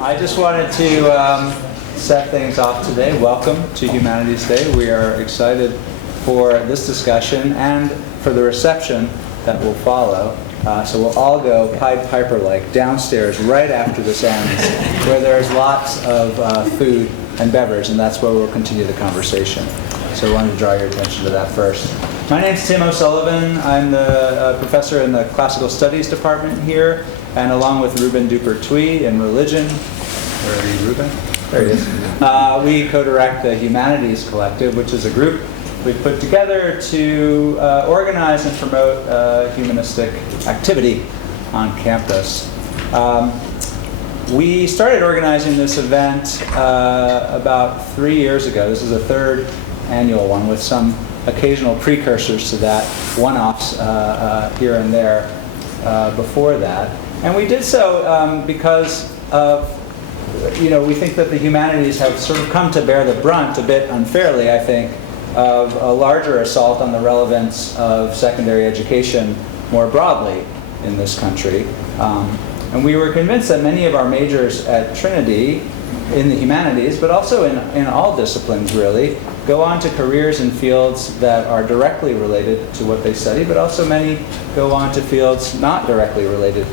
I just wanted to set things off today. Welcome to Humanities Day. We are excited for this discussion and for the reception that will follow. So we'll all go Pied Piper-like downstairs right after this ends, where there's lots of food and beverage, and that's where we'll continue the conversation. So I wanted to draw your attention to that first. My name's Tim O'Sullivan. I'm the professor in the Classical Studies department here, and along with Ruben Dupertuis in religion. Where are you, Ruben? There he is. We co-direct the Humanities Collective, which is a group we've put together to organize and promote humanistic activity on campus. We started organizing this event about 3 years ago. This is the third annual one with some occasional precursors to that, one-offs here and there before that. And we did so because of, we think that the humanities have sort of come to bear the brunt, a bit unfairly, I think, of a larger assault on the relevance of secondary education more broadly in this country. And we were convinced that many of our majors at Trinity in the humanities, but also in all disciplines really, go on to careers in fields that are directly related to what they study, but also many go on to fields not directly related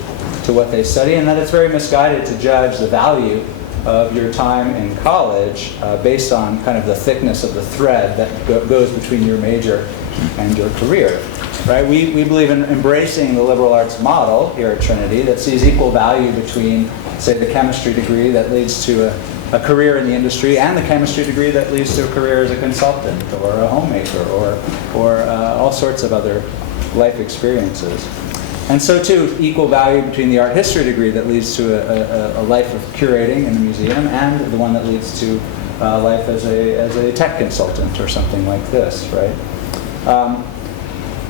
to what they study, and that it's very misguided to judge the value of your time in college based on kind of the thickness of the thread that goes between your major and your career. Right? We believe in embracing the liberal arts model here at Trinity that sees equal value between, say, the chemistry degree that leads to a career in the industry and the chemistry degree that leads to a career as a consultant or a homemaker or all sorts of other life experiences. And so too, equal value between the art history degree that leads to a life of curating in a museum and the one that leads to life as a tech consultant or something like this, right?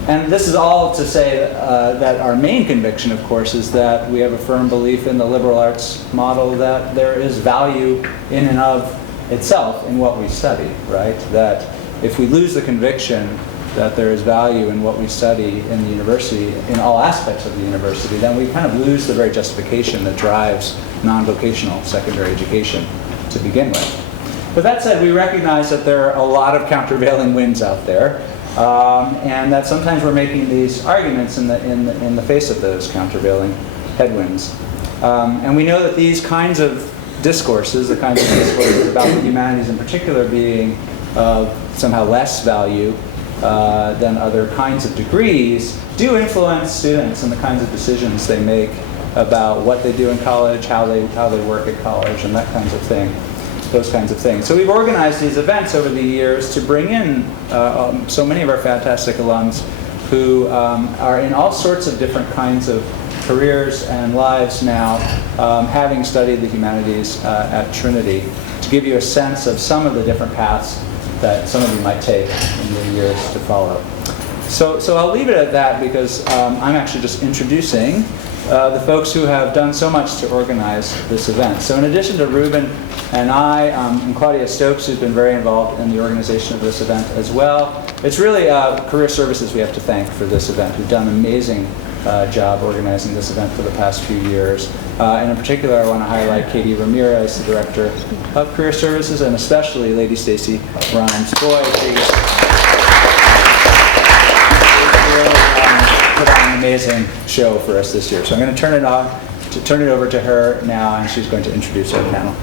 And this is all to say that our main conviction, of course, is that we have a firm belief in the liberal arts model that there is value in and of itself in what we study, right? That if we lose the conviction that there is value in what we study in the university, in all aspects of the university, then we kind of lose the very justification that drives non-vocational secondary education to begin with. But that said, we recognize that there are a lot of countervailing winds out there, and that sometimes we're making these arguments in the face of those countervailing headwinds. And we know that these kinds of discourses, the kinds of discourses about the humanities in particular being of somehow less value than other kinds of degrees, do influence students and the kinds of decisions they make about what they do in college, how they work at college, and that kinds of thing. Those kinds of things. So we've organized these events over the years to bring in so many of our fantastic alums who are in all sorts of different kinds of careers and lives now, having studied the humanities at Trinity, to give you a sense of some of the different paths that some of you might take in the years to follow. So I'll leave it at that because I'm actually just introducing the folks who have done so much to organize this event. So in addition to Ruben and I, and Claudia Stokes, who's been very involved in the organization of this event as well, it's really Career Services we have to thank for this event, who've done an amazing job organizing this event for the past few years. And in particular, I want to highlight Katie Ramirez, the Director of Career Services, and especially Lady Stacy Rhymes. Boy, put on an amazing show for us this year. So I'm going to turn it over to her now, and she's going to introduce our panel.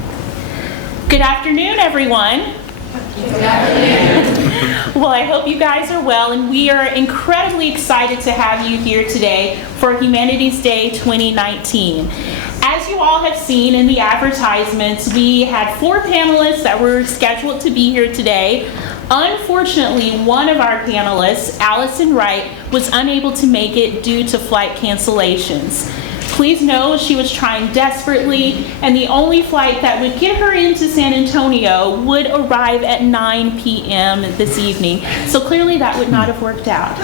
Good afternoon, everyone. Good afternoon. Well, I hope you guys are well, and we are incredibly excited to have you here today for Humanities Day 2019. As you all have seen in the advertisements, we had 4 panelists that were scheduled to be here today. Unfortunately, one of our panelists, Allison Wright, was unable to make it due to flight cancellations. Please know she was trying desperately, and the only flight that would get her into San Antonio would arrive at 9 p.m. this evening. So clearly that would not have worked out.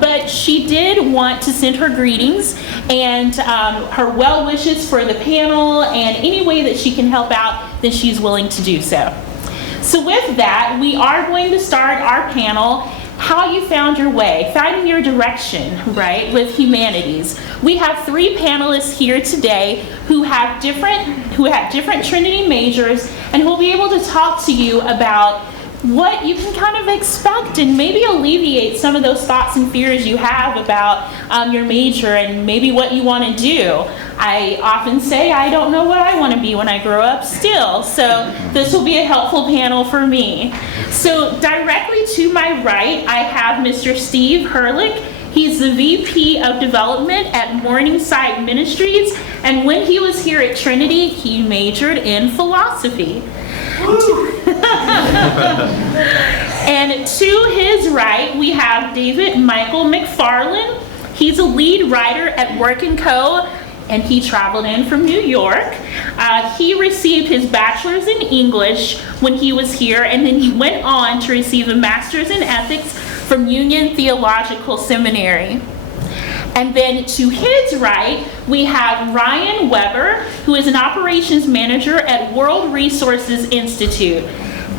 But she did want to send her greetings and her well wishes for the panel, and any way that she can help out, then she's willing to do so. So with that, we are going to start our panel, how you found your way, finding your direction, right, with humanities. We have 3 panelists here today who have different Trinity majors and who will be able to talk to you about what you can kind of expect and maybe alleviate some of those thoughts and fears you have about your major and maybe what you want to do. I often say I don't know what I want to be when I grow up still, so this will be a helpful panel for me. So directly to my right, I have Mr. Steve Herlich. He's the VP of Development at Morningside Ministries, and when he was here at Trinity, he majored in philosophy. And to his right, we have David Michael McFarlane. He's a lead writer at Work & Co., and he traveled in from New York. He received his bachelor's in English when he was here, and then he went on to receive a master's in ethics from Union Theological Seminary. And then to his right, we have Ryan Weber, who is an operations manager at World Resources Institute.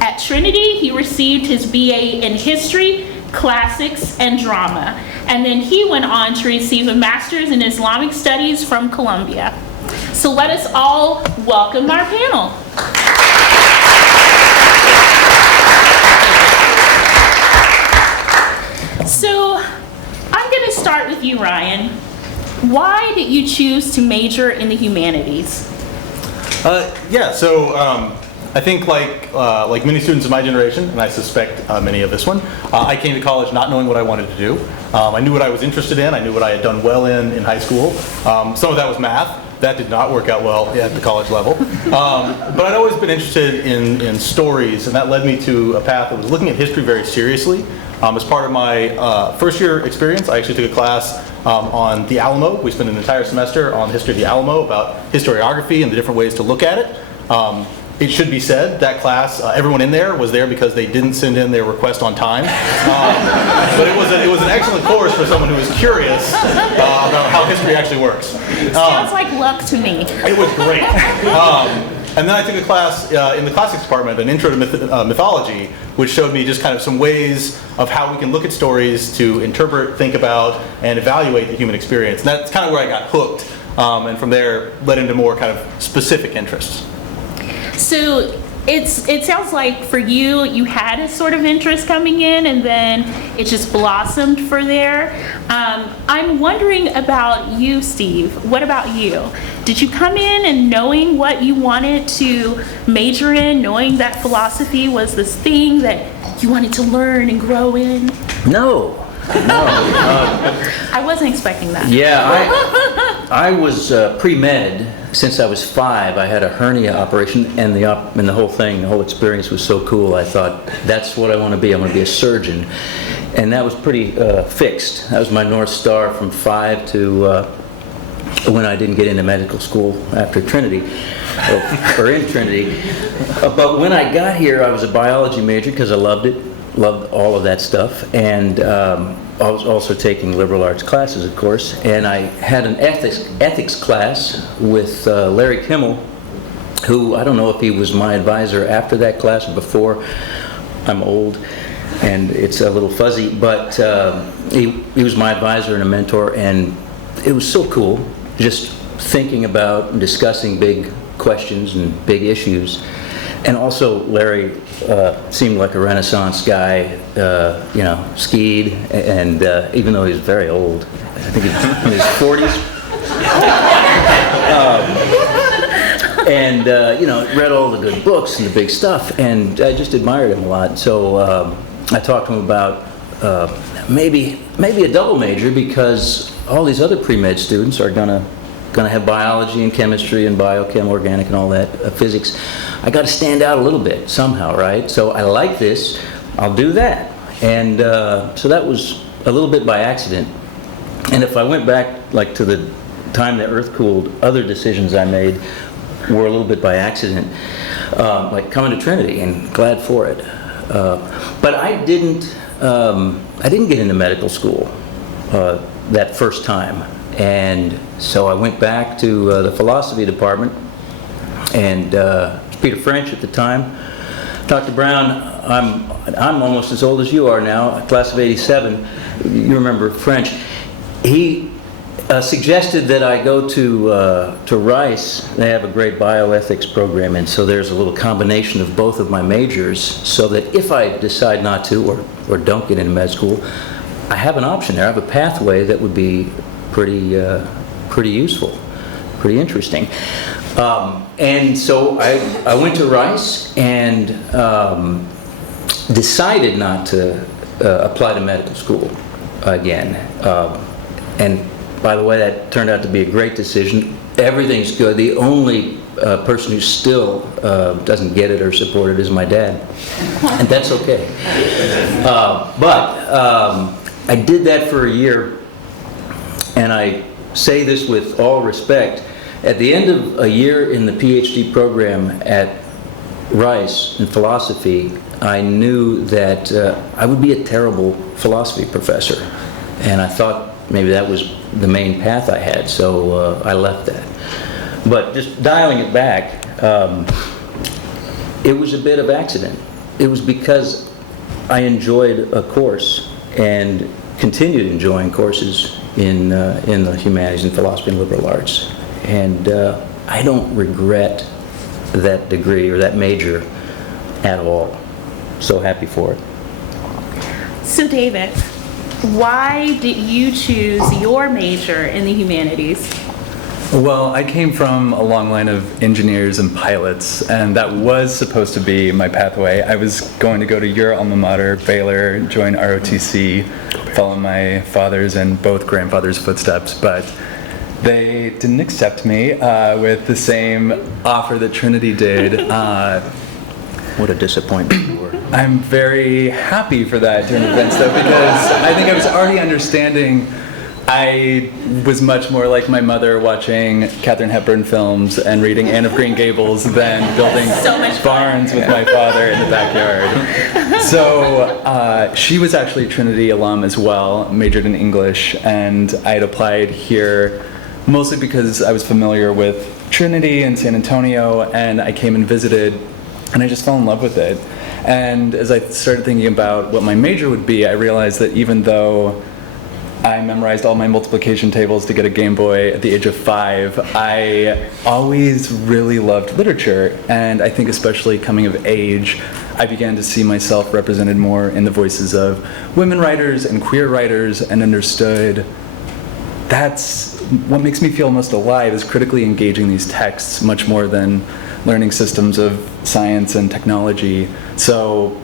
At Trinity, he received his BA in history, classics, and drama. And then he went on to receive a master's in Islamic studies from Columbia. So let us all welcome our panel. So I'm going to start with you, Ryan. Why did you choose to major in the humanities? I think like many students of my generation, and I suspect many of this one, I came to college not knowing what I wanted to do. I knew what I was interested in. I knew what I had done well in high school. Some of that was math. That did not work out well at the college level. But I'd always been interested in stories, and that led me to a path that was looking at history very seriously. As part of my first year experience, I actually took a class on the Alamo. We spent an entire semester on the history of the Alamo, about historiography and the different ways to look at it. It should be said, that class, everyone in there was there because they didn't send in their request on time. But it was an excellent course for someone who was curious about how history actually works. Sounds like luck to me. It was great. And then I took a class in the classics department, an intro to mythology, which showed me just kind of some ways of how we can look at stories to interpret, think about, and evaluate the human experience. And that's kind of where I got hooked. And from there, led into more kind of specific interests. So it sounds like for you, you had a sort of interest coming in, and then it just blossomed for there. I'm wondering about you, Steve. What about you? Did you come in and knowing what you wanted to major in, knowing that philosophy was this thing that you wanted to learn and grow in? No. I wasn't expecting that. Yeah, I was pre-med since I was 5. I had a hernia operation, and the whole thing, the whole experience was so cool. I thought, that's what I want to be. I want to be a surgeon, and that was pretty fixed. That was my North Star from 5 to when I didn't get into medical school after Trinity, or in Trinity. But when I got here, I was a biology major because I loved it. Loved all of that stuff, and I was also taking liberal arts classes, of course, and I had an ethics class with Larry Kimmel, who, I don't know if he was my advisor after that class or before. I'm old and it's a little fuzzy, but he was my advisor and a mentor, and it was so cool just thinking about and discussing big questions and big issues. And also, Larry seemed like a Renaissance guy, skied, and even though he was very old, I think he was in his 40s, read all the good books and the big stuff, and I just admired him a lot. So I talked to him about maybe a double major, because all these other pre-med students are gonna have biology and chemistry and biochem, organic and all that, physics. I got to stand out a little bit somehow, right? So I like this, I'll do that. And so that was a little bit by accident. And if I went back like to the time the earth cooled, other decisions I made were a little bit by accident, like coming to Trinity, and glad for it. But I didn't get into medical school that first time. And so I went back to the philosophy department, and Peter French at the time Dr. Brown, I'm almost as old as you are now, class of '87. You remember French. He suggested that I go to Rice. They have a great bioethics program, and so there's a little combination of both of my majors, so that if I decide not to or don't get into med school, I have an option there. I have a pathway that would be pretty useful, pretty interesting. And so I went to Rice and decided not to apply to medical school again. And by the way, that turned out to be a great decision. Everything's good. The only person who still doesn't get it or support it is my dad. And that's okay. But I did that for a year, and I say this with all respect. At the end of a year in the PhD program at Rice in philosophy, I knew that I would be a terrible philosophy professor. And I thought maybe that was the main path I had, so I left that. But just dialing it back, it was a bit of accident. It was because I enjoyed a course and continued enjoying courses in the humanities and philosophy and liberal arts. And I don't regret that degree or that major at all. So happy for it. So David, why did you choose your major in the humanities? Well, I came from a long line of engineers and pilots, and that was supposed to be my pathway. I was going to go to your alma mater, Baylor, join ROTC, follow my father's and both grandfather's footsteps, but they didn't accept me with the same offer that Trinity did. What a disappointment you were. I'm very happy for that during events, though, because I think I was already understanding. I was much more like my mother, watching Katharine Hepburn films and reading Anne of Green Gables than building barns with my father in the backyard. So she was actually a Trinity alum as well, majored in English, and I had applied here mostly because I was familiar with Trinity in San Antonio, and I came and visited, and I just fell in love with it. And as I started thinking about what my major would be, I realized that even though I memorized all my multiplication tables to get a Game Boy at the age of 5, I always really loved literature, and I think especially coming of age, I began to see myself represented more in the voices of women writers and queer writers, and understood that's what makes me feel most alive, is critically engaging these texts much more than learning systems of science and technology. So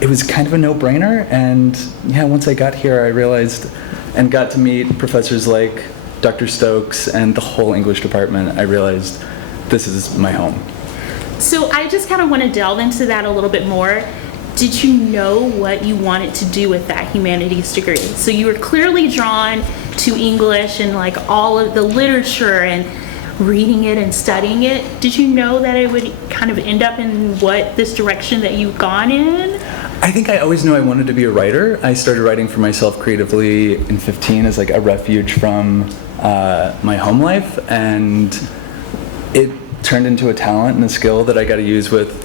it was kind of a no-brainer, and yeah, once I got here, I realized and got to meet professors like Dr. Stokes and the whole English department, I realized this is my home. So I just kind of want to delve into that a little bit more. Did you know what you wanted to do with that humanities degree? So you were clearly drawn to English and like all of the literature and reading it and studying it. Did you know that it would kind of end up in this direction that you've gone in? I think I always knew I wanted to be a writer. I started writing for myself creatively in 15 as like a refuge from my home life, and it turned into a talent and a skill that I got to use with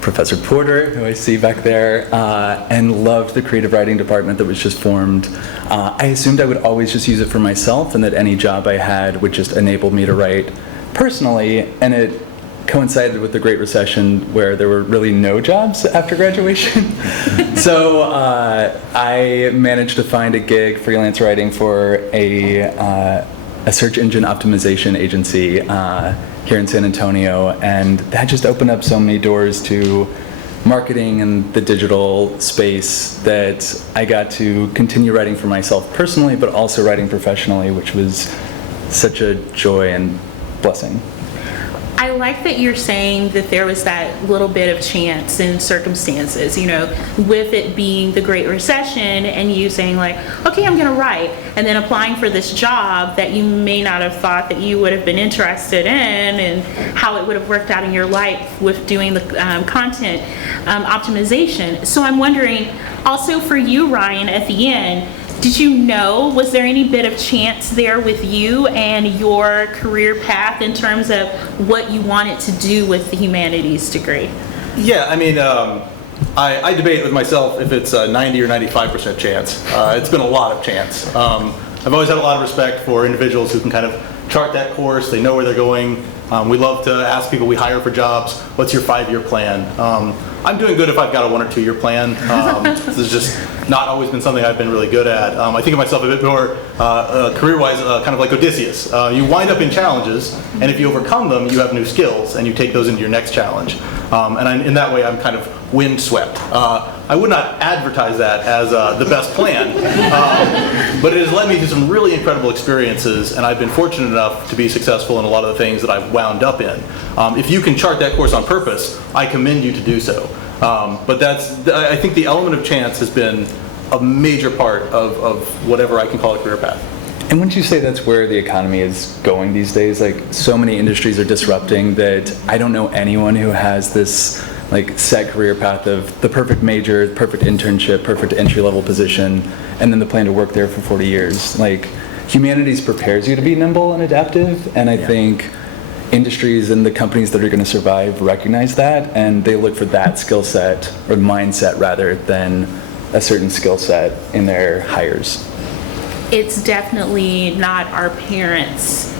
Professor Porter, who I see back there, and loved the creative writing department that was just formed. I assumed I would always just use it for myself, and that any job I had would just enable me to write personally, and it coincided with the Great Recession, where there were really no jobs after graduation. So I managed to find a gig freelance writing for a search engine optimization agency here in San Antonio, and that just opened up so many doors to marketing and the digital space that I got to continue writing for myself personally, but also writing professionally, which was such a joy and blessing. I like that you're saying that there was that little bit of chance and circumstances, you know, with it being the Great Recession and you saying like, okay, I'm going to write, and then applying for this job that you may not have thought that you would have been interested in, and how it would have worked out in your life with doing the content optimization. So I'm wondering, also for you, Ryan, at the end, did you know, was there any bit of chance there with you and your career path in terms of what you wanted to do with the humanities degree? Yeah, I mean, I debate with myself if it's a 90 or 95% chance. It's been a lot of chance. I've always had a lot of respect for individuals who can kind of chart that course. They know where they're going. We love to ask people we hire for jobs, what's your 5-year plan? I'm doing good if I've got a 1 or 2 year plan. This has just not always been something I've been really good at. I think of myself a bit more career-wise, kind of like Odysseus. You wind up in challenges, and if you overcome them, you have new skills, and you take those into your next challenge. In that way, I'm kind of windswept. I would not advertise that as the best plan, but it has led me to some really incredible experiences, and I've been fortunate enough to be successful in a lot of the things that I've wound up in. If you can chart that course on purpose, I commend you to do so. But I think the element of chance has been a major part of whatever I can call a career path. And wouldn't you say that's where the economy is going these days? Like, so many industries are disrupting that I don't know anyone who has this like set career path of the perfect major, perfect internship, perfect entry-level position, and then the plan to work there for 40 years. Like, Humanities prepares you to be nimble and adaptive, and I think industries and the companies that are going to survive recognize that, and they look for that skill set, or mindset rather than a certain skill set in their hires. It's definitely not our parents'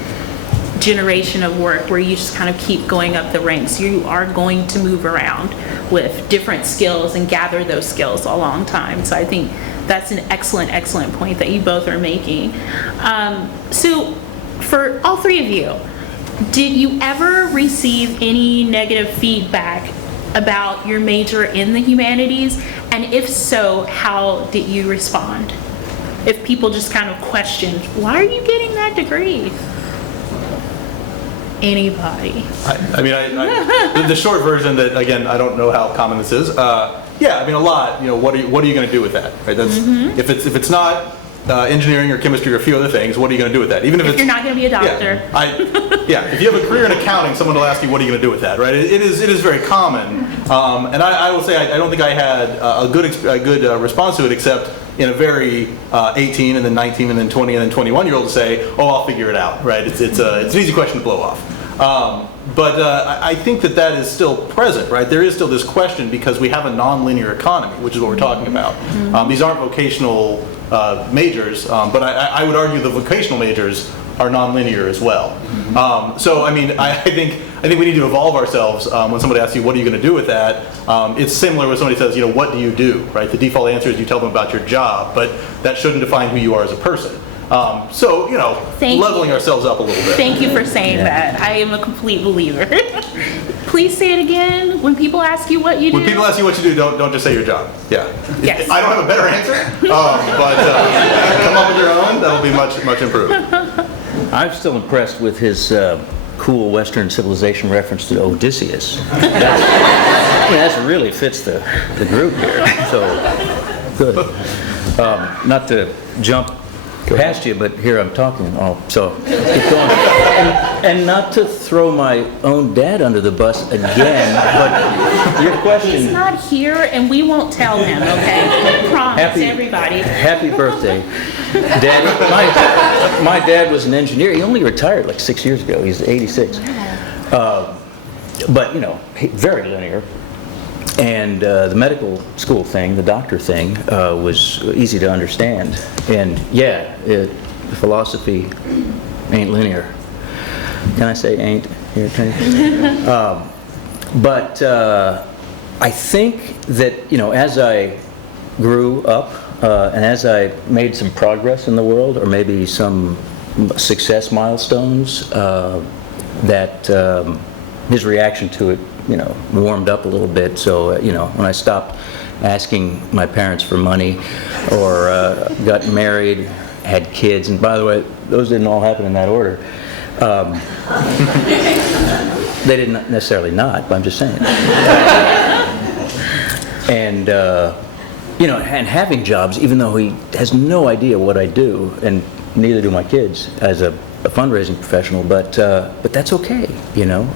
generation of work where you just kind of keep going up the ranks. You are going to move around with different skills and gather those skills a long time. So I think that's an excellent point that you both are making. So for all three of you, did you ever receive any negative feedback about your major in the humanities? And if so, how did you respond? If people just kind of questioned, why are you getting that degree? Anybody? The short version that, again, I don't know how common this is. Yeah, I mean, a lot. You know, what are you going to do with that? Right? That's if it's not engineering or chemistry or a few other things, what are you going to do with that? Even if you're not going to be a doctor. Yeah, if you have a career in accounting, someone will ask you, what are you going to do with that? Right? It is very common. And I will say, I don't think I had a good response to it, except in a very 18 and then 19 and then 20 and then 21-year-old to say, oh, I'll figure it out, right? It's an easy question to blow off. But I think that is still present, right? There is still this question because we have a nonlinear economy, which is what we're talking about. These aren't vocational majors, but I would argue the vocational majors are nonlinear as well. So, I mean, I think we need to evolve ourselves when somebody asks you, what are you going to do with that? It's similar when somebody says, you know, what do you do, right? The default answer is you tell them about your job, but that shouldn't define who you are as a person. So, you know, leveling ourselves up a little bit. Thank you for saying that. I am a complete believer. Please say it again. When people ask you what you do. When people ask you what you do, don't just say your job. Yeah. Yes. I don't have a better answer, but come up with your own. That'll be much improved. I'm still impressed with his cool Western civilization reference to Odysseus. That really fits the group here. So, good. Not to jump past you, but here I'm talking. So keep going. And not to throw my own dad under the bus again, but your question. He's not here, and we won't tell him, okay? Promise, everybody. Happy birthday, Dad. My dad was an engineer. He only retired like 6 years ago. He's 86. But, you know, very linear. And the medical school thing, the doctor thing, was easy to understand. And yeah, philosophy ain't linear. Can I say ain't here? But I think that, you know, as I grew up and as I made some progress in the world, or maybe some success milestones, that his reaction to it, you know, warmed up a little bit. So, you know, when I stopped asking my parents for money or got married, had kids, and by the way, those didn't all happen in that order. They didn't necessarily not, but I'm just saying. And, you know, and having jobs, even though he has no idea what I do, and neither do my kids as a fundraising professional, but that's okay, you know.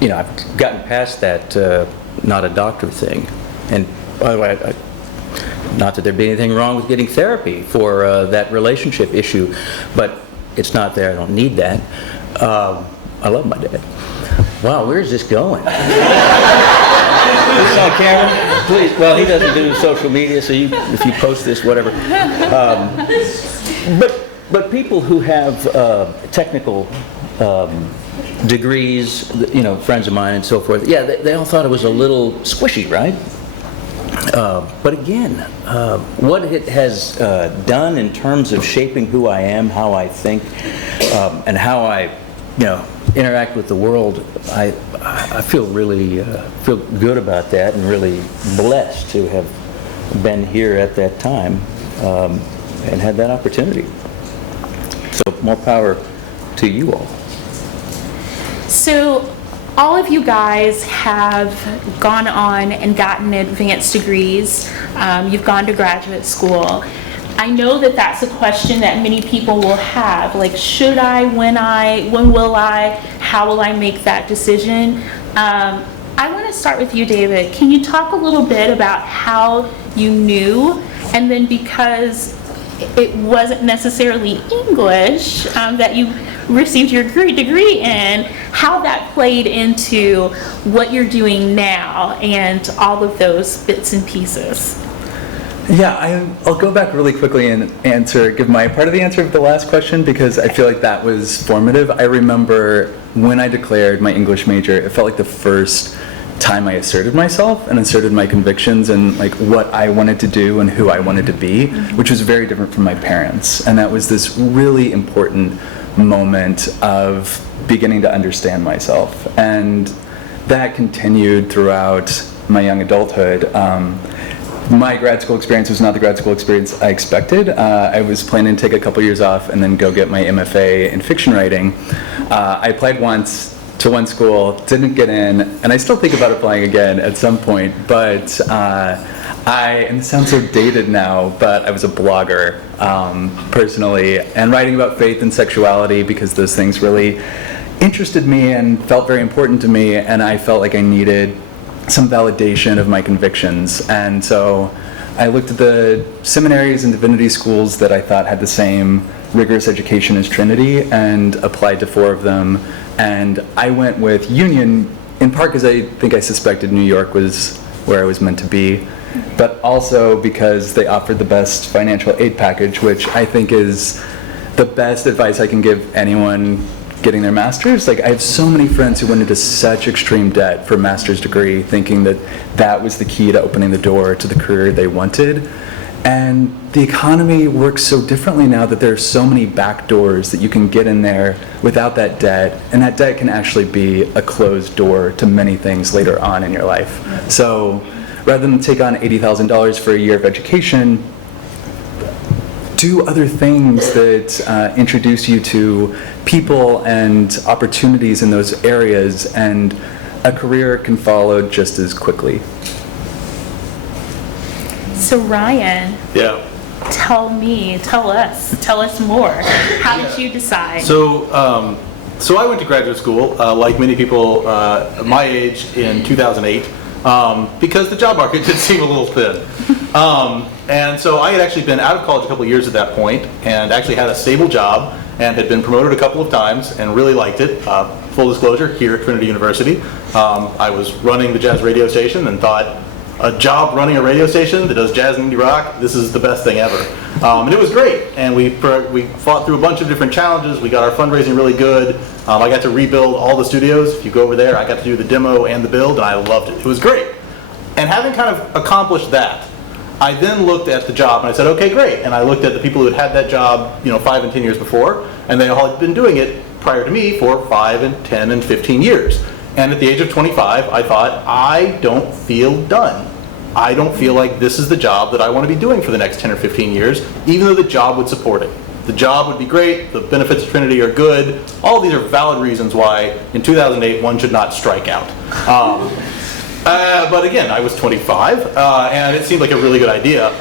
You know, I've gotten past that not a doctor thing. And by the way, not that there'd be anything wrong with getting therapy for that relationship issue, but it's not there. I don't need that. I love my dad. wow, where's this going? This on camera? Please. Well, he doesn't do social media, so if you post this, whatever. But people who have technical degrees, friends of mine and so forth, yeah, they all thought it was a little squishy, right? But again, what it has done in terms of shaping who I am, how I think, and how I, interact with the world, I feel really feel good about that, and really blessed to have been here at that time and had that opportunity. So more power to you all. So all of you guys have gone on and gotten advanced degrees. You've gone to graduate school. I know that that's a question that many people will have, like, should I, when will I, how will I make that decision? I want to start with you, David. Can you talk a little bit about how you knew, and then because it wasn't necessarily English that you received your degree in, how that played into what you're doing now and all of those bits and pieces? Yeah, I'll go back really quickly and give my part of the answer of the last question, because I feel like that was formative. I remember when I declared my English major, it felt like the first time I asserted myself and asserted my convictions and like what I wanted to do and who I wanted to be, which was very different from my parents. And that was this really important moment of beginning to understand myself. And that continued throughout my young adulthood. My grad school experience was not the grad school experience I expected. I was planning to take a couple years off and then go get my MFA in fiction writing. I applied once to one school, didn't get in, and I still think about applying again at some point, but and it sounds so dated now, but I was a blogger personally, and writing about faith and sexuality because those things really interested me and felt very important to me, and I felt like I needed some validation of my convictions. And so I looked at the seminaries and divinity schools that I thought had the same rigorous education as Trinity and applied to 4 of them. And I went with Union, in part because I think I suspected New York was where I was meant to be, but also because they offered the best financial aid package, which I think is the best advice I can give anyone getting their master's. Like, I have so many friends who went into such extreme debt for a master's degree, thinking that that was the key to opening the door to the career they wanted. And the economy works so differently now that there are so many back doors that you can get in there without that debt, and that debt can actually be a closed door to many things later on in your life. So rather than take on $80,000 for a year of education, do other things that introduce you to people and opportunities in those areas, and a career can follow just as quickly. So Ryan, Yeah. tell us more. How did you decide? So I went to graduate school, like many people my age, in 2008, because the job market did seem a little thin. And so I had actually been out of college a couple of years at that point, and actually had a stable job, and had been promoted a couple of times, and really liked it. Full disclosure, here at Trinity University, I was running the jazz radio station and thought, a job running a radio station that does jazz and indie rock, this is the best thing ever. And it was great, and we fought through a bunch of different challenges. We got our fundraising really good. I got to rebuild all the studios. If you go over there, I got to do the demo and the build, and I loved it. It was great. And having kind of accomplished that, I then looked at the job and I said, okay, great. And I looked at the people who had had that job, 5 and 10 years before, and they all had been doing it prior to me for 5 and 10 and 15 years. And at the age of 25, I thought, I don't feel done. I don't feel like this is the job that I want to be doing for the next 10 or 15 years, even though the job would support it. The job would be great, the benefits of Trinity are good. All of these are valid reasons why in 2008 one should not strike out. But again, I was 25, and it seemed like a really good idea.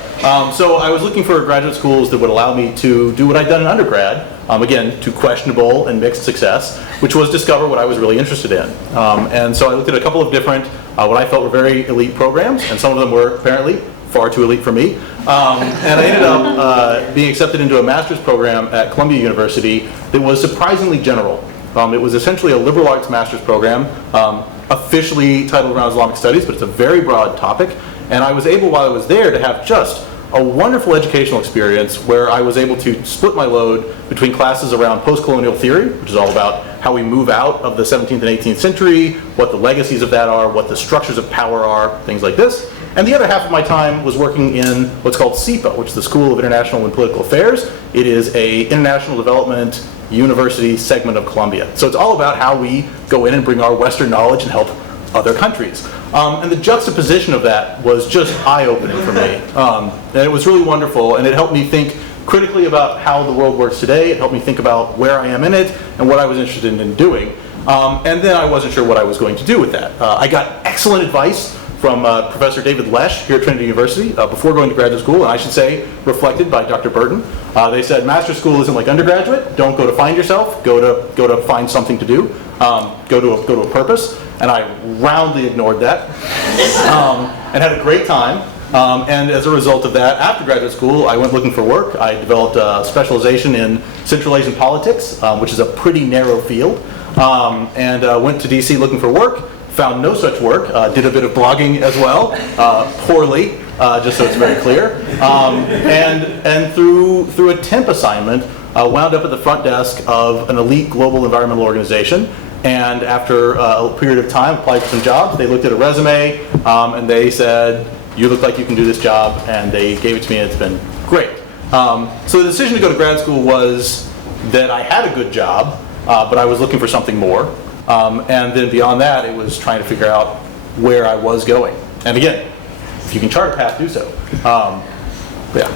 So I was looking for graduate schools that would allow me to do what I'd done in undergrad, again, to questionable and mixed success, which was discover what I was really interested in. And so I looked at a couple of different, what I felt were very elite programs, and some of them were apparently far too elite for me. And I ended up being accepted into a master's program at Columbia University that was surprisingly general. It was essentially a liberal arts master's program, officially titled around Islamic studies, but it's a very broad topic. And I was able, while I was there, to have just a wonderful educational experience where I was able to split my load between classes around post-colonial theory, which is all about how we move out of the 17th and 18th century, what the legacies of that are, what the structures of power are, things like this. And the other half of my time was working in what's called SIPA, which is the School of International and Political Affairs. It is a international development university segment of Columbia. So it's all about how we go in and bring our Western knowledge and help other countries. And the juxtaposition of that was just eye-opening for me. And it was really wonderful, and it helped me think critically about how the world works today. It helped me think about where I am in it and what I was interested in doing. And then I wasn't sure what I was going to do with that. I got excellent advice from Professor David Lesh here at Trinity University before going to graduate school, and I should say reflected by Dr. Burton. They said master's school isn't like undergraduate. Don't go to find yourself. Go to find something to do. Go to a purpose. And I roundly ignored that and had a great time. And as a result of that, after graduate school, I went looking for work. I developed a specialization in Central Asian politics, which is a pretty narrow field, and went to DC looking for work. Found no such work. Did a bit of blogging as well, poorly, just so it's very clear. And through a temp assignment, wound up at the front desk of an elite global environmental organization. And after a period of time, applied for some jobs. They looked at a resume, and they said, "You look like you can do this job," and they gave it to me, and it's been great. So the decision to go to grad school was that I had a good job, but I was looking for something more. And then beyond that, it was trying to figure out where I was going. And again, if you can chart a path, do so. Yeah.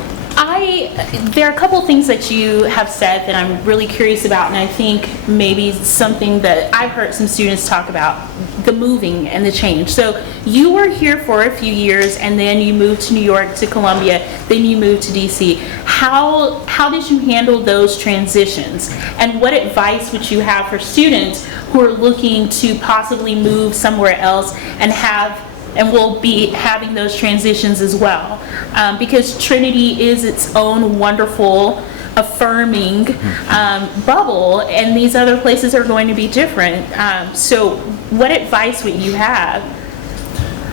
There are a couple things that you have said that I'm really curious about, and I think maybe something that I've heard some students talk about, the moving and the change. So you were here for a few years, and then you moved to New York, to Columbia, then you moved to DC. How did you handle those transitions? And what advice would you have for students who are looking to possibly move somewhere else and will be having those transitions as well? Because Trinity is its own wonderful, affirming bubble, and these other places are going to be different. So what advice would you have?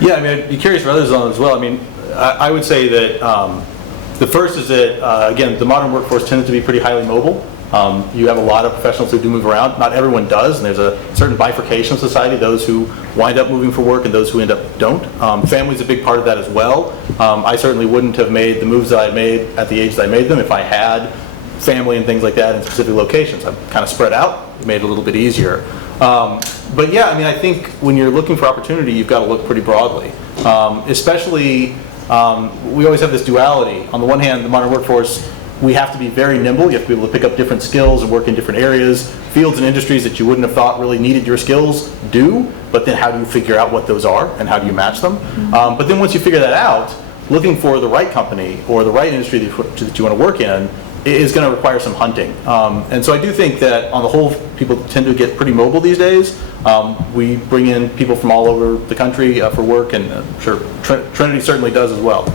Yeah, I mean, I'd be curious for others on it as well. I mean, I would say that the first is that, again, the modern workforce tends to be pretty highly mobile. You have a lot of professionals who do move around. Not everyone does, and there's a certain bifurcation of society, those who wind up moving for work and those who end up don't. Family's a big part of that as well. I certainly wouldn't have made the moves that I made at the age that I made them if I had family and things like that in specific locations. I'm kind of spread out. It made it a little bit easier. But yeah, I mean, I think when you're looking for opportunity, you've got to look pretty broadly. Especially, we always have this duality. On the one hand, the modern workforce, we have to be very nimble. You have to be able to pick up different skills and work in different areas. Fields and industries that you wouldn't have thought really needed your skills do, but then how do you figure out what those are and how do you match them? But then once you figure that out, looking for the right company or the right industry that you want to work in is going to require some hunting. And so I do think that on the whole, people tend to get pretty mobile these days. We bring in people from all over the country for work, and I'm sure Trinity certainly does as well.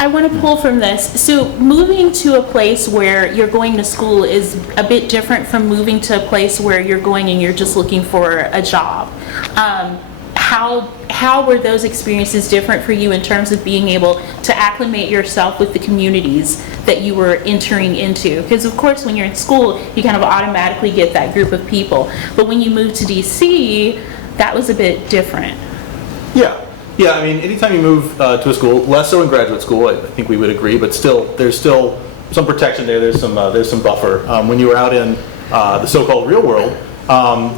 I want to pull from this. So moving to a place where you're going to school is a bit different from moving to a place where you're going and you're just looking for a job. How were those experiences different for you in terms of being able to acclimate yourself with the communities that you were entering into? Because of course when you're in school, you kind of automatically get that group of people. But when you moved to DC, that was a bit different. Yeah, I mean, anytime you move to a school, less so in graduate school, I think we would agree, but still, there's still some protection there. There's some buffer. When you were out in the so-called real world,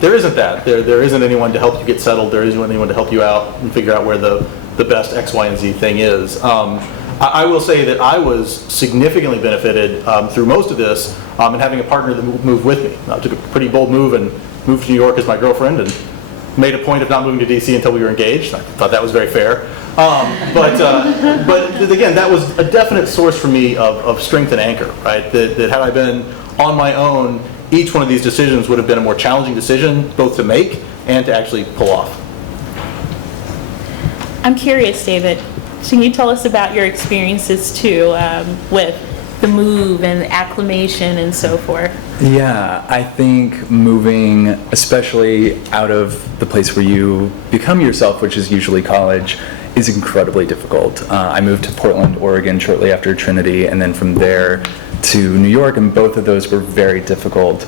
there isn't that. There isn't anyone to help you get settled. There isn't anyone to help you out and figure out where the best X, Y, and Z thing is. I will say that I was significantly benefited through most of this in having a partner that moved with me. I took a pretty bold move and moved to New York as my girlfriend, and made a point of not moving to DC until we were engaged. I thought that was very fair. But again, that was a definite source for me of strength and anchor, right? That had I been on my own, each one of these decisions would have been a more challenging decision, both to make and to actually pull off. I'm curious, David, can you tell us about your experiences too with the move and acclimation and so forth? Yeah, I think moving, especially out of the place where you become yourself, which is usually college, is incredibly difficult. I moved to Portland, Oregon shortly after Trinity, and then from there to New York, and both of those were very difficult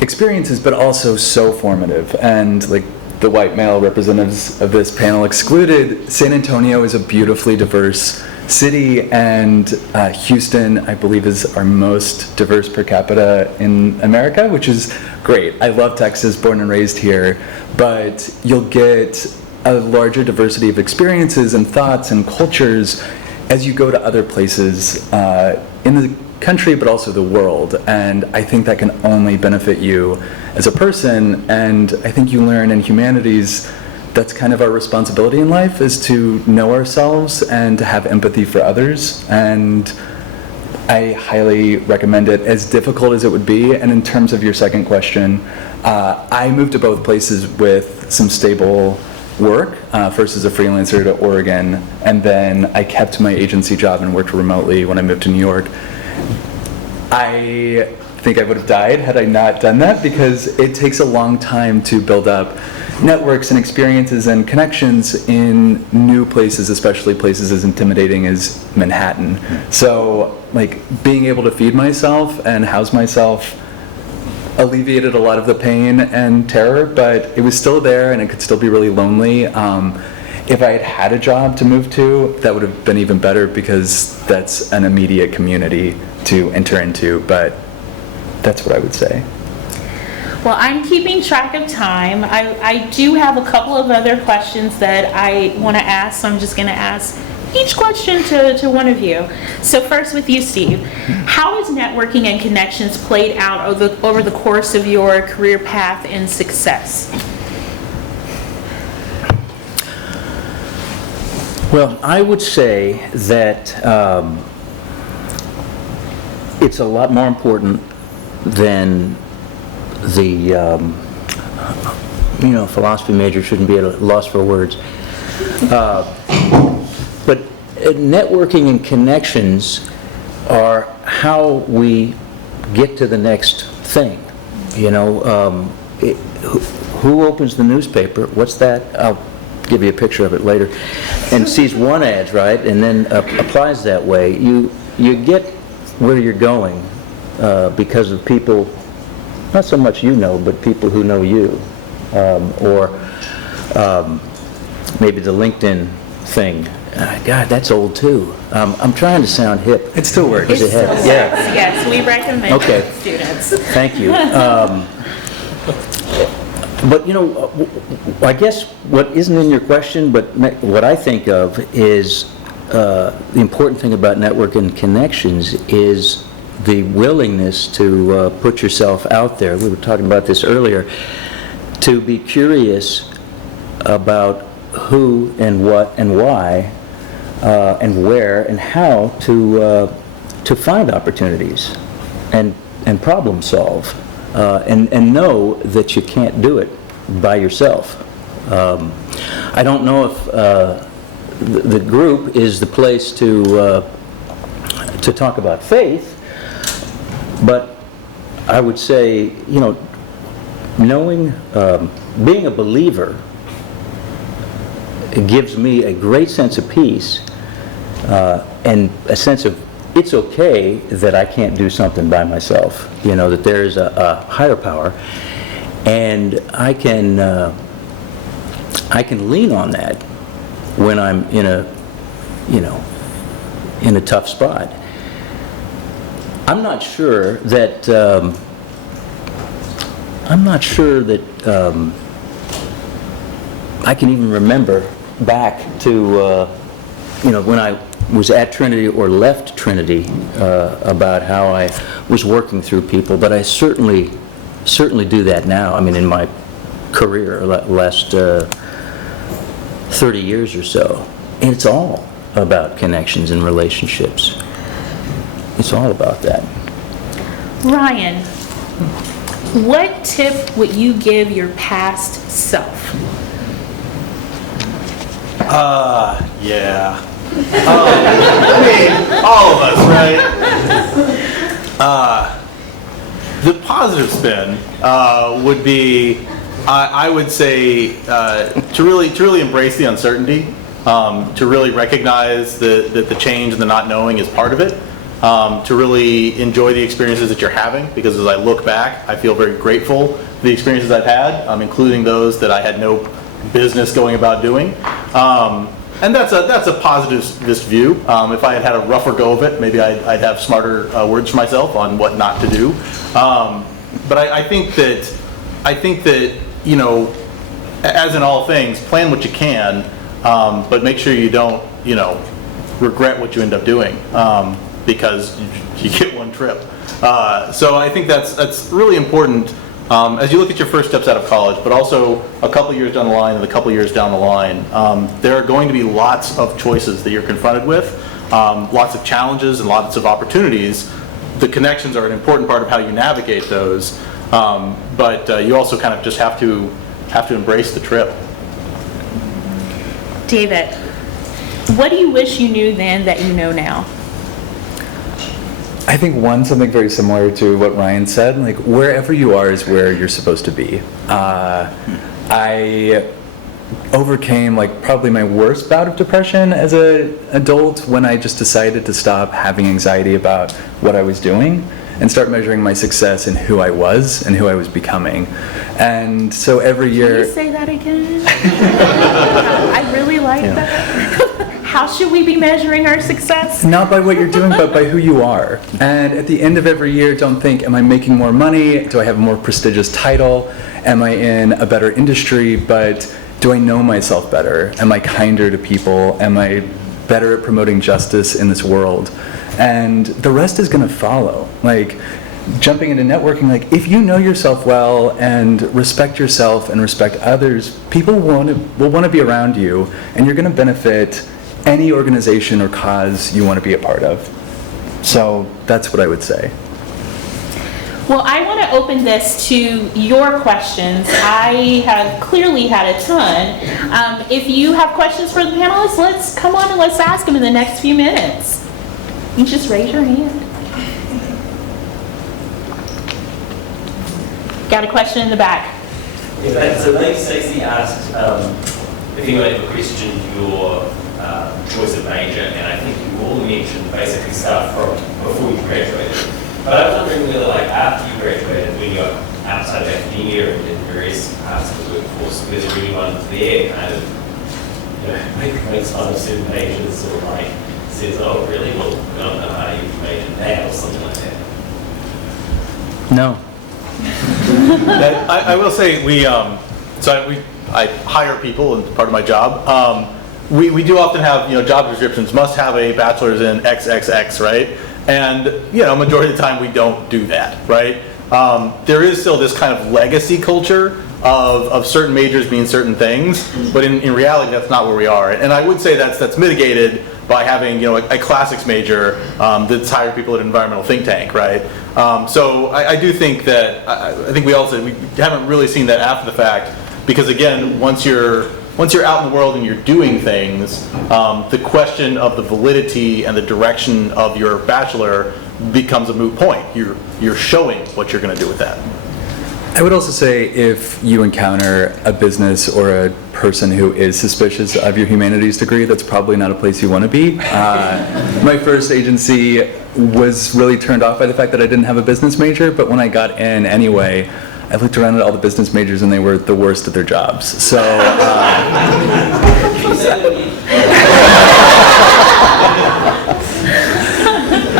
experiences, but also so formative. And like the white male representatives of this panel excluded, San Antonio is a beautifully diverse city, and Houston, I believe, is our most diverse per capita in America, which is great. I love Texas, born and raised here, but you'll get a larger diversity of experiences and thoughts and cultures as you go to other places in the country, but also the world. And I think that can only benefit you as a person. And I think you learn in humanities that's kind of our responsibility in life, is to know ourselves and to have empathy for others. And I highly recommend it, as difficult as it would be. And in terms of your second question, I moved to both places with some stable work, first as a freelancer to Oregon, and then I kept my agency job and worked remotely when I moved to New York. I think I would have died had I not done that, because it takes a long time to build up networks and experiences and connections in new places, especially places as intimidating as Manhattan. So, like, being able to feed myself and house myself alleviated a lot of the pain and terror, but it was still there and it could still be really lonely. If I had had a job to move to, that would have been even better, because that's an immediate community to enter into, but that's what I would say. Well, I'm keeping track of time. I do have a couple of other questions that I want to ask, so I'm just going to ask each question to one of you. So first with you, Steve. How has networking and connections played out over the course of your career path and success? Well, I would say that it's a lot more important than the, philosophy major shouldn't be at a loss for words. But networking and connections are how we get to the next thing. Who opens the newspaper? What's that? I'll give you a picture of it later. And sees one ad, right? And then applies that way. You get where you're going because of people, not so much but people who know you. Or maybe the LinkedIn thing. God, that's old too. I'm trying to sound hip. It still works. It still works. Yeah. Yes, we recommend Okay. it to students. Thank you. But I guess what isn't in your question, but what I think of is the important thing about network and connections is the willingness to put yourself out there. We were talking about this earlier. To be curious about who and what and why and where and how to find opportunities and problem solve. And know that you can't do it by yourself. I don't know if the group is the place to talk about faith, but I would say, knowing, being a believer, it gives me a great sense of peace and a sense of it's okay that I can't do something by myself, that there is a higher power, and I can lean on that when I'm in a tough spot. I'm not sure that I can even remember back to when I was at Trinity or left Trinity about how I was working through people, but I certainly do that now. I mean, in my career, last 30 years or so, and it's all about connections and relationships. It's all about that. Ryan, what tip would you give your past self? Yeah. I mean, all of us, right? The positive spin would be, I would say, to really embrace the uncertainty, to really recognize that the change and the not knowing is part of it, to really enjoy the experiences that you're having, because as I look back, I feel very grateful for the experiences I've had, including those that I had no business going about doing. And that's a positivist view. If I had had a rougher go of it, maybe I'd have smarter words for myself on what not to do. But I think that, you know, as in all things, plan what you can, but make sure you don't, you know, regret what you end up doing, because you get one trip. So I think that's really important as you look at your first steps out of college, but also a couple years down the line and a couple years down the line. There are going to be lots of choices that you're confronted with, lots of challenges and lots of opportunities. The connections are an important part of how you navigate those, but you also kind of just have to embrace the trip. David, what do you wish you knew then that you know now? I think something very similar to what Ryan said, like wherever you are is where you're supposed to be. I overcame like probably my worst bout of depression as an adult when I just decided to stop having anxiety about what I was doing and start measuring my success in who I was and who I was becoming. And so every year... Can you say that again? I really like that. How should we be measuring our success? Not by what you're doing, but by who you are. And at the end of every year, don't think, am I making more money? Do I have a more prestigious title? Am I in a better industry? But do I know myself better? Am I kinder to people? Am I better at promoting justice in this world? And the rest is going to follow. Like, jumping into networking, like, if you know yourself well and respect yourself and respect others, people will want to be around you, and you're going to benefit any organization or cause you want to be a part of. So that's what I would say. Well, I want to open this to your questions. I have clearly had a ton. If you have questions for the panelists, let's come on and let's ask them in the next few minutes. You just raise your hand. Got a question in the back? Yeah, so Lady Stacey asked if you might have questioned your choice of major, and I think you all mentioned basically stuff from before you graduated. But I was wondering whether, like, after you graduated, when you're outside of academia and in various parts of the workforce, was there anyone there kind of, you know, makes fun of certain majors or like says, oh, really? Well, we don't know how you major now or something like that? No. I will say I hire people, and part of my job. We do often have, you know, job descriptions must have a bachelor's in XXX, right? And, you know, majority of the time we don't do that, right? There is still this kind of legacy culture of certain majors mean certain things, but in reality that's not where we are. And I would say that's mitigated by having, you know, a classics major that's hired people at an environmental think tank, right? So I do think that, I think we all said we haven't really seen that after the fact, because again, once you're out in the world and you're doing things, the question of the validity and the direction of your bachelor becomes a moot point. You're showing what you're going to do with that. I would also say if you encounter a business or a person who is suspicious of your humanities degree, that's probably not a place you want to be. My first agency was really turned off by the fact that I didn't have a business major, but when I got in anyway, I looked around at all the business majors and they were the worst at their jobs. So,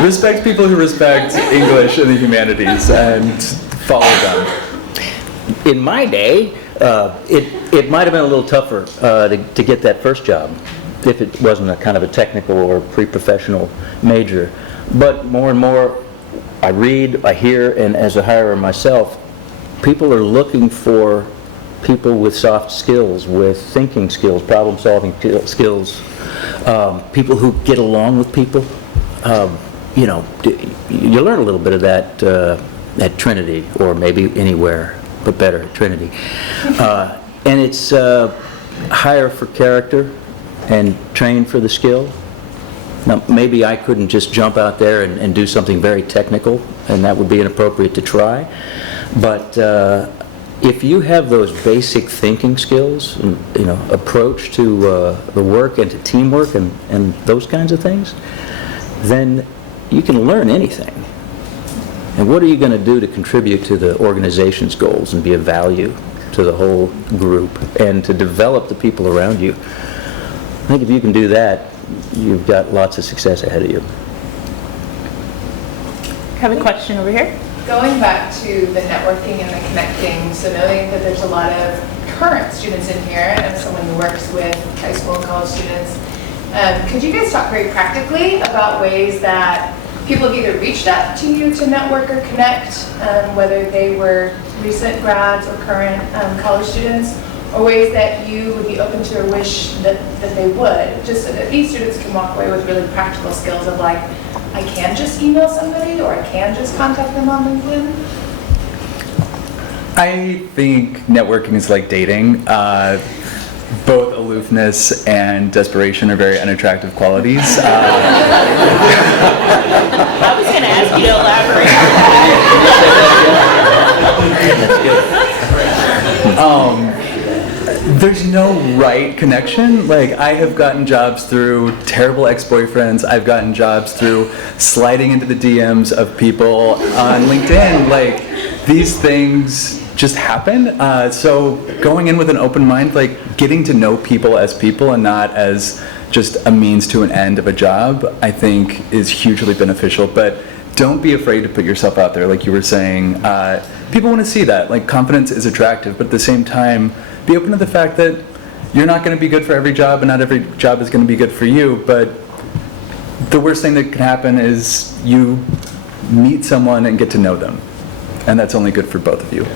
respect people who respect English and the humanities and follow them. In my day, it might have been a little tougher to get that first job if it wasn't a kind of a technical or pre-professional major. But more and more, I read, I hear, and as a hirer myself, people are looking for people with soft skills, with thinking skills, problem-solving skills, people who get along with people. You know, you learn a little bit of that at Trinity, or maybe anywhere, but better at Trinity. And it's hire for character and train for the skill. Now, maybe I couldn't just jump out there and do something very technical, and that would be inappropriate to try. But if you have those basic thinking skills, and, approach to the work and to teamwork and those kinds of things, then you can learn anything. And what are you going to do to contribute to the organization's goals and be of value to the whole group and to develop the people around you? I think if you can do that, you've got lots of success ahead of you. I have a question over here. Going back to the networking and the connecting, so knowing that there's a lot of current students in here and someone who works with high school and college students, could you guys talk very practically about ways that people have either reached out to you to network or connect, whether they were recent grads or current college students, or ways that you would be open to or wish that they would, just so that these students can walk away with really practical skills of like, I can just email somebody or I can just contact them on LinkedIn? I think networking is like dating. Both aloofness and desperation are very unattractive qualities. I was going to ask you to elaborate on that. There's no right connection. Like, I have gotten jobs through terrible ex-boyfriends. I've gotten jobs through sliding into the DMs of people on LinkedIn. Like, these things just happen. So going in with an open mind, like getting to know people as people and not as just a means to an end of a job, I think is hugely beneficial. But don't be afraid to put yourself out there, like you were saying. People want to see that. Like, confidence is attractive, but at the same time, be open to the fact that you're not going to be good for every job and not every job is going to be good for you. But the worst thing that can happen is you meet someone and get to know them. And that's only good for both of you.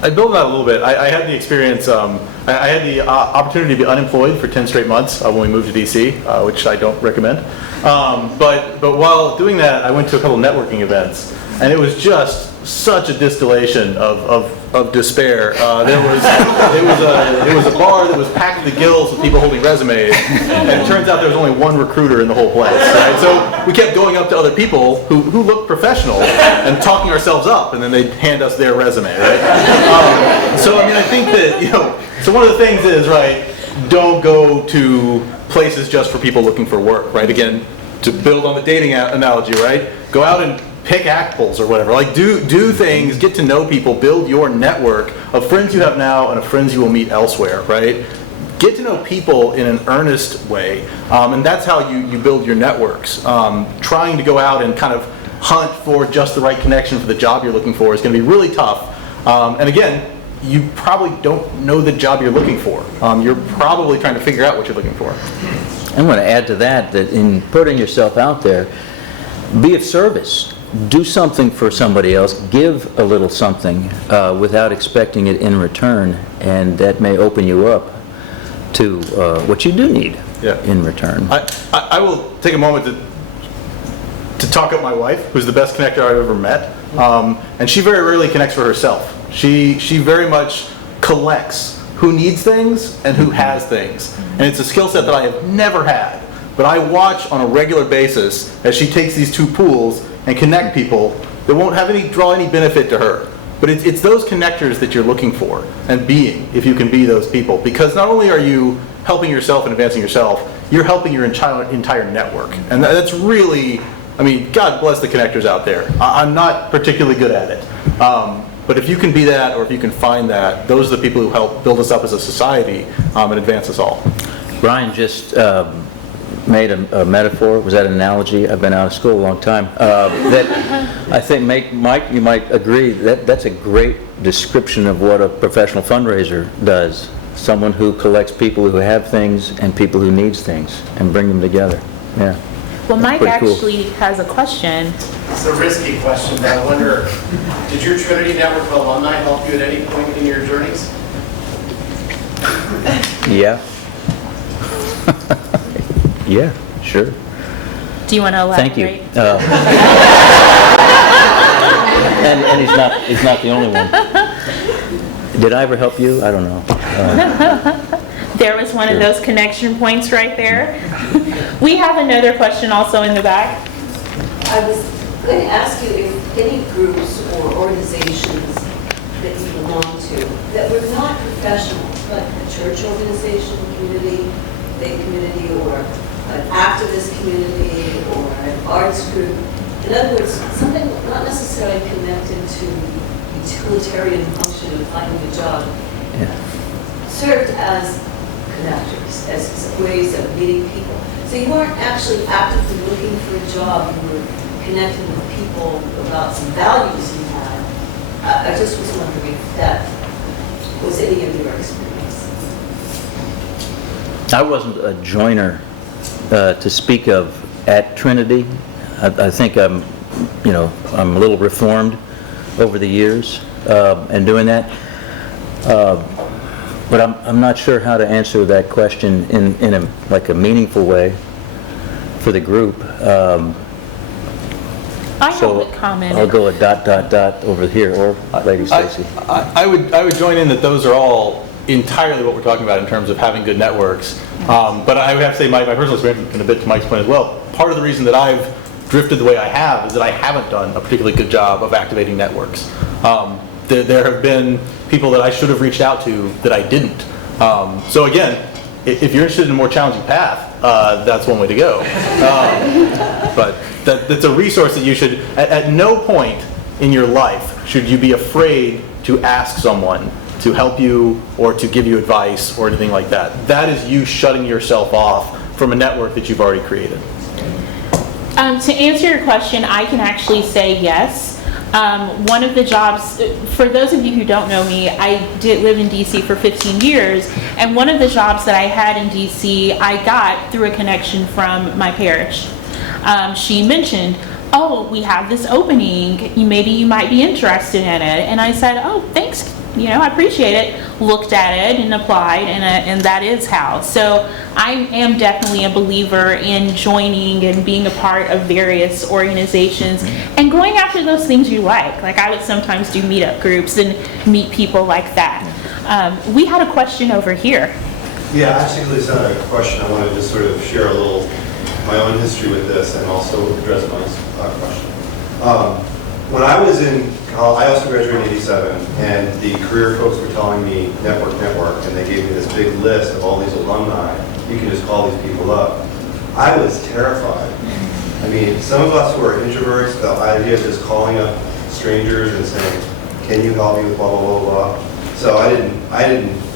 I build on that a little bit. I had the experience, I had the opportunity to be unemployed for 10 straight months when we moved to DC, which I don't recommend. But while doing that, I went to a couple networking events, and it was just such a distillation of despair. It was a bar that was packed to the gills with people holding resumes, and it turns out there was only one recruiter in the whole place. Right? So we kept going up to other people who looked professional and talking ourselves up, and then they'd hand us their resume. Right? So I mean, I think that so one of the things is, right, don't go to places just for people looking for work. Right? Again, to build on the dating analogy, right? Go out and pick apples or whatever. Like, do things, get to know people, build your network of friends you have now and of friends you will meet elsewhere, right? Get to know people in an earnest way, and that's how you build your networks. Trying to go out and kind of hunt for just the right connection for the job you're looking for is going to be really tough. And again, you probably don't know the job you're looking for. You're probably trying to figure out what you're looking for. I want to add to that in putting yourself out there, be of service. Do something for somebody else. Give a little something without expecting it in return, and that may open you up to what you do need in return. I will take a moment to talk up my wife, who's the best connector I've ever met, and she very rarely connects for herself. She very much collects who needs things and who has things, and it's a skill set that I have never had. But I watch on a regular basis as she takes these two pools and connect people that won't draw any benefit to her. But it's those connectors that you're looking for and being, if you can be those people. Because not only are you helping yourself and advancing yourself, you're helping your entire network. And that's really, I mean, God bless the connectors out there. I'm not particularly good at it. But if you can be that, or if you can find that, those are the people who help build us up as a society and advance us all. Brian just made a metaphor, was that an analogy? I've been out of school a long time. That I think, Mike, you might agree, that's a great description of what a professional fundraiser does. Someone who collects people who have things and people who needs things and bring them together. Yeah. Well, Mike pretty cool. actually has a question. It's a risky question, but I wonder, did your Trinity network of alumni help you at any point in your journeys? Yeah. Yeah, sure. Do you want to elaborate? Thank you. And he's not the only one. Did I ever help you? I don't know. There was one of those connection points right there. We have another question also in the back. I was going to ask you if any groups or organizations that you belong to that were not professional, but a church organization, community, faith community, or an activist community, or an arts group. In other words, something not necessarily connected to the utilitarian function of finding a job, served as connectors, as ways of meeting people. So you weren't actually actively looking for a job, you were connecting with people about some values you had. I just was wondering if that was any of your experience. I wasn't a joiner to speak of at Trinity. I think I'm a little reformed over the years in doing that. But I'm not sure how to answer that question in a meaningful way for the group. I have a comment. I'll go a ... over here, or Lady Stacy. I would join in that those are all entirely what we're talking about in terms of having good networks. But I would have to say my personal experience, and a bit to Mike's point as well, part of the reason that I've drifted the way I have is that I haven't done a particularly good job of activating networks. There have been people that I should have reached out to that I didn't. So again, if you're interested in a more challenging path, that's one way to go. But that's a resource that you should, at no point in your life should you be afraid to ask someone to help you or to give you advice or anything like that. That is you shutting yourself off from a network that you've already created. To answer your question, I can actually say yes. One of the jobs, for those of you who don't know me, I did live in DC for 15 years, and one of the jobs that I had in DC, I got through a connection from my parish. She mentioned, oh, we have this opening, maybe you might be interested in it. And I said, oh, thanks, I appreciate it. Looked at it and applied, and that is how. So I am definitely a believer in joining and being a part of various organizations and going after those things you like. Like I would sometimes do meetup groups and meet people like that. We had a question over here. Yeah, actually, it's not a question. I wanted to sort of share a little my own history with this and also address Mike's question. When I was in college, I also graduated in '87, and the career folks were telling me network, and they gave me this big list of all these alumni. You can just call these people up. I was terrified. I mean, some of us who are introverts, the idea of just calling up strangers and saying, can you help me with blah, blah, blah, blah. So I didn't,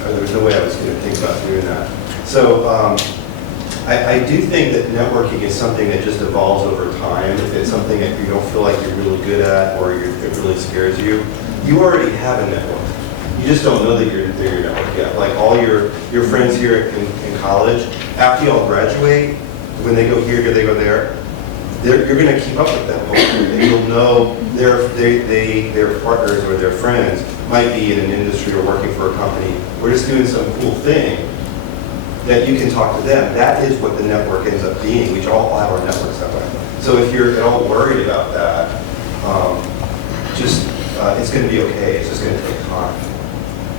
there was no way I was going to think about doing that. So I do think that networking is something that just evolves over time. If it's something that you don't feel like you're really good at or it really scares you, you already have a network. You just don't know that you're your network yet. Like all your friends here in college, after you all graduate, when they go here, they go there, you're going to keep up with them. And you'll know their partners or their friends might be in an industry or working for a company or just doing some cool thing that you can talk to them. That is what the network ends up being. We all have our networks that way. So if you're at all worried about that, it's going to be okay. It's just going to take time.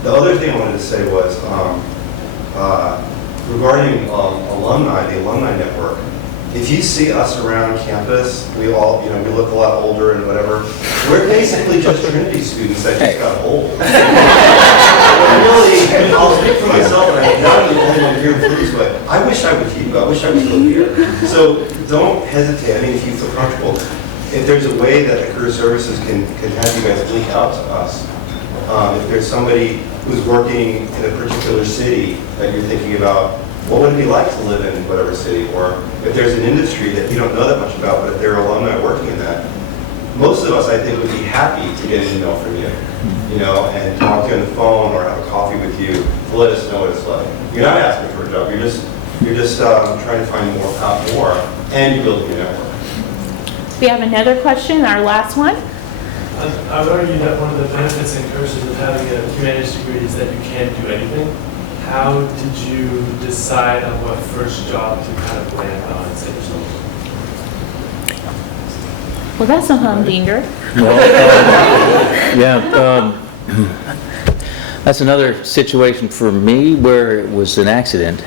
The other thing I wanted to say was regarding alumni, the alumni network. If you see us around campus, we all, we look a lot older and whatever. We're basically just Trinity students that just got old. Really, I'll speak for myself, and I'm not the only one here in Please, but I wish I was you. I wish I was still here. So don't hesitate. I mean, if you feel comfortable, if there's a way that the career services can have you guys link out to us, if there's somebody who's working in a particular city that you're thinking about, what would it be like to live in whatever city? Or if there's an industry that you don't know that much about, but if there are alumni working in that, most of us, I think, would be happy to get an email from you, and talk to you on the phone or have a coffee with you to let us know what it's like. You're not asking for a job. You're just trying to find out more, and you're building your network. We have another question, our last one. I would argue that one of the benefits and curses of having a humanities degree is that you can't do anything. How did you decide on what first job to kind of land on and set yourself? Well, that's a humdinger. That's another situation for me where it was an accident.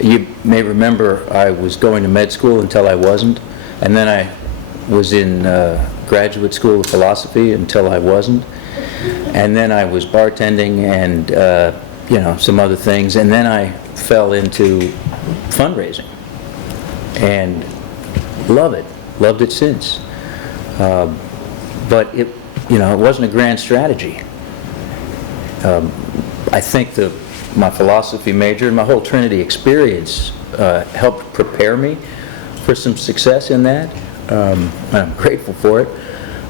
You may remember I was going to med school until I wasn't, and then I was in graduate school of philosophy until I wasn't, and then I was bartending and some other things, and then I fell into fundraising and loved it since. But it wasn't a grand strategy. I think my philosophy major and my whole Trinity experience helped prepare me for some success in that. And I'm grateful for it.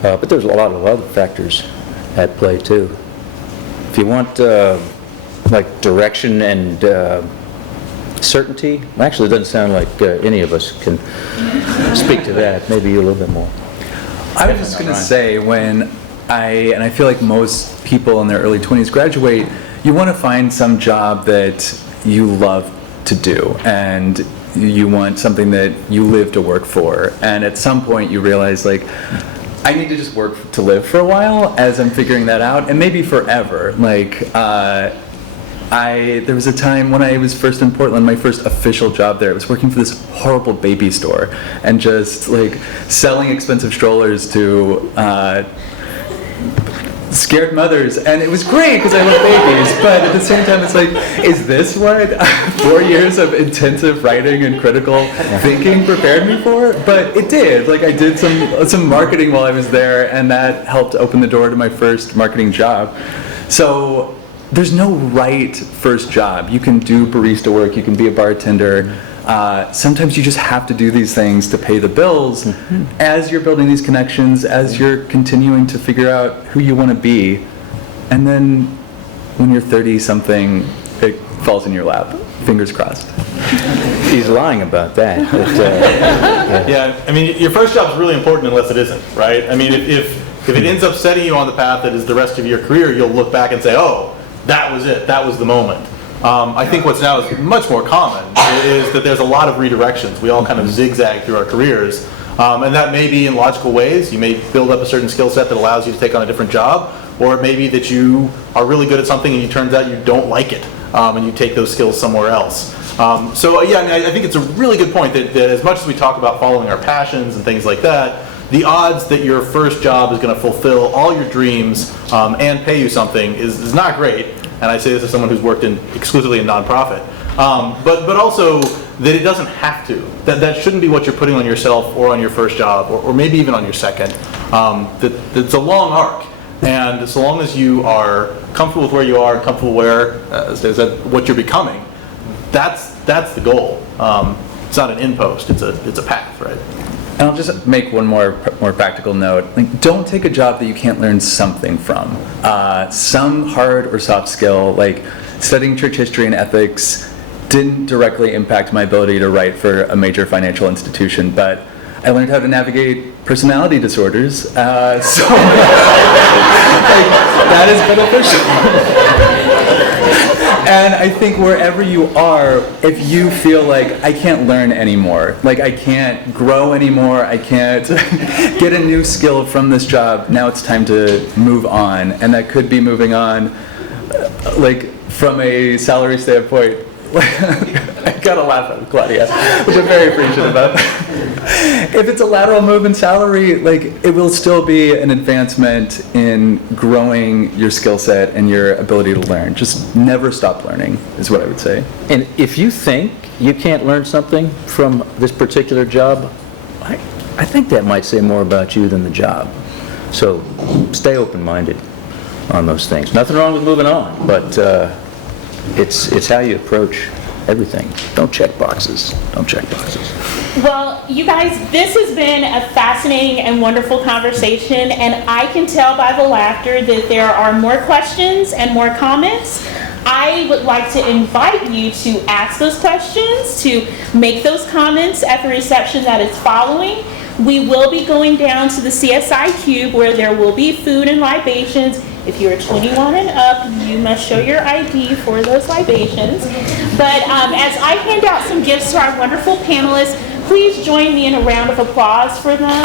But there's a lot of other factors at play too. If you want direction and certainty, actually it doesn't sound like any of us can speak to that. Maybe you a little bit more. I was just going to say, and I feel like most people in their early 20s graduate, you want to find some job that you love to do, and you want something that you live to work for. And at some point you realize, like, I need to just work to live for a while as I'm figuring that out, and maybe forever. Like, there was a time when I was first in Portland, my first official job there, I was working for this horrible baby store and just like selling expensive strollers to scared mothers, and it was great because I love babies, but at the same time it's like, is this what 4 years of intensive writing and critical thinking prepared me for? But it did. Like, I did some marketing while I was there, and that helped open the door to my first marketing job. So there's no right first job. You can do barista work, you can be a bartender. Sometimes you just have to do these things to pay the bills as you're building these connections, as you're continuing to figure out who you want to be. And then when you're 30-something, it falls in your lap. Fingers crossed. He's lying about that. But, Yeah, I mean, your first job's really important unless it isn't, right? I mean, if it ends up setting you on the path that is the rest of your career, you'll look back and say, oh, that was it, that was the moment. I think what's now is much more common is that there's a lot of redirections. We all kind of zigzag through our careers. And that may be in logical ways. You may build up a certain skill set that allows you to take on a different job, or it may be that you are really good at something and it turns out you don't like it, and you take those skills somewhere else. Yeah, I mean, I think it's a really good point that as much as we talk about following our passions and things like that, the odds that your first job is going to fulfill all your dreams and pay you something is not great. And I say this as someone who's worked exclusively in nonprofit. But also that it doesn't have to. That shouldn't be what you're putting on yourself or on your first job or maybe even on your second. It's a long arc. And so long as you are comfortable with where you are, comfortable what you're becoming, that's the goal. It's not an impost, it's a path, right? And I'll just make one more practical note. Like, don't take a job that you can't learn something from. Some hard or soft skill, like studying church history and ethics, didn't directly impact my ability to write for a major financial institution, but I learned how to navigate personality disorders, so like, that is beneficial. And I think wherever you are, if you feel like, I can't learn anymore, like I can't grow anymore, I can't get a new skill from this job, now it's time to move on. And that could be moving on, like from a salary standpoint. I gotta laugh at Claudia, which I'm very appreciative of. If it's a lateral move in salary, like it will still be an advancement in growing your skill set and your ability to learn. Just never stop learning is what I would say. and if you think you can't learn something from this particular job, I think that might say more about you than the job. So stay open-minded on those things. Nothing wrong with moving on, but it's how you approach everything. Don't check boxes. Don't check boxes. Well, you guys, this has been a fascinating and wonderful conversation, and I can tell by the laughter that there are more questions and more comments. I would like to invite you to ask those questions, to make those comments at the reception that is following. We will be going down to the CSI Cube where there will be food and libations. If you are 21 and up, you must show your ID for those libations. But as I hand out some gifts to our wonderful panelists, please join me in a round of applause for them.